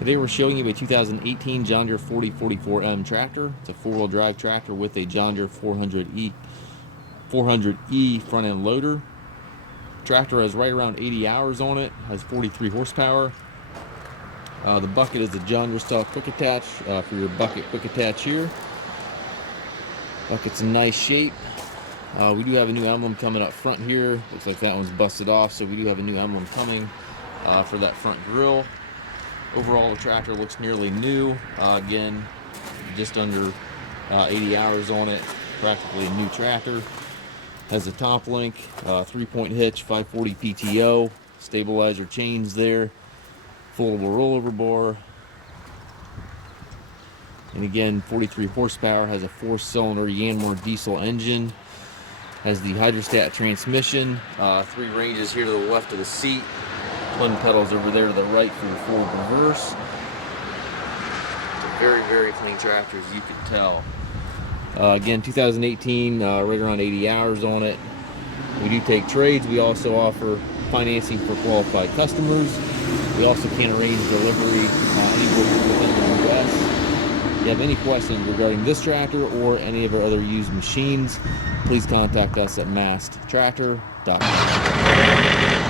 Today we're showing you a 2018 John Deere 4044M tractor. It's a four-wheel drive tractor with a John Deere 400E front end loader. Tractor has right around 80 hours on it, has 43 horsepower. The bucket is a John Deere style quick attach for your bucket quick attach here. Bucket's in nice shape. We do have a new emblem coming up front here. Looks like that one's busted off, so we do have a new emblem coming for that front grille. Overall, the tractor looks nearly new. Again, just under 80 hours on it. Practically a new tractor. Has a top link, 3-point hitch, 540 PTO, stabilizer chains there, foldable rollover bar. And again, 43 horsepower, has a 4-cylinder Yanmar diesel engine. Has the hydrostat transmission, 3 ranges here to the left of the seat. Twin pedals over there to the right for your forward reverse. Very, very clean tractor, as you can tell. Again, 2018, right around 80 hours on it. We do take trades. We also offer financing for qualified customers. We also can arrange delivery anywhere within the U.S. If you have any questions regarding this tractor or any of our other used machines, please contact us at masttractor.com.